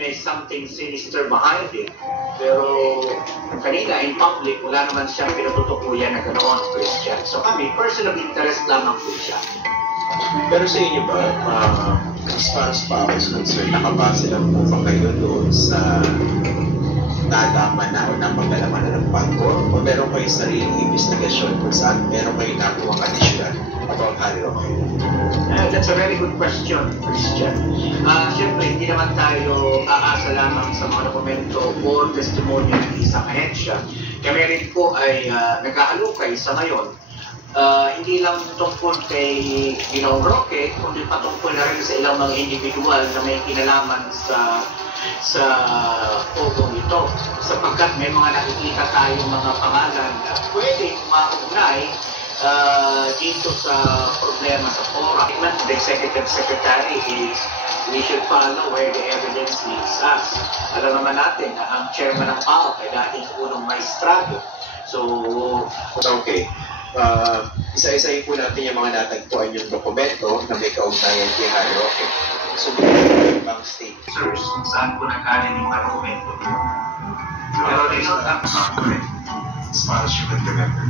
May something sinister behind it. Pero kanina in public, wala naman siyang pinatutukuyan na ganoon, Christian. So kami, personal interest lamang po siya. Pero sa inyo ba, as far as power is concerned, nakabase lang po ba kayo doon sa nalaman na o napagalaman na ng pagko? O meron kayo sariling investigasyon kung saan meron kayo nakuha additional about Harry Roque? That's a very good question, Christian. Siyempre, hindi naman tayo aasa lamang sa mga dokumento o testimonya ng isang ahensya. Kami rin po ay nag-aalukay sa ngayon. Hindi lang tungkol kay Roque, kundi patungkol na rin sa ilang mga individual na may kinalaman sa pogong ito. Sapagkat may mga nakikita tayong mga pangalan na pwedeng maugnay dito sa problema sa PORA. The Executive Secretary is we should follow where the evidence leads us. Alam naman natin na ang chairman ng PAOK ay dating unang maestrado. So, okay. Isa-isahin po natin yung mga natagpuan yung dokumento na may kaugnayan kay Harry Roque. So, ibang state. Sirs, saan po nagkanin yung mga dokumento? Pero result ang as far as you can remember.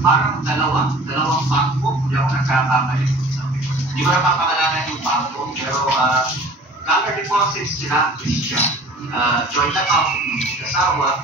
Parang dalawang bangko, hindi ako nagkakamali. Hindi ko napapangalanan yung bangko, pero counter deposits sila, Christian. Joint account, kasawa,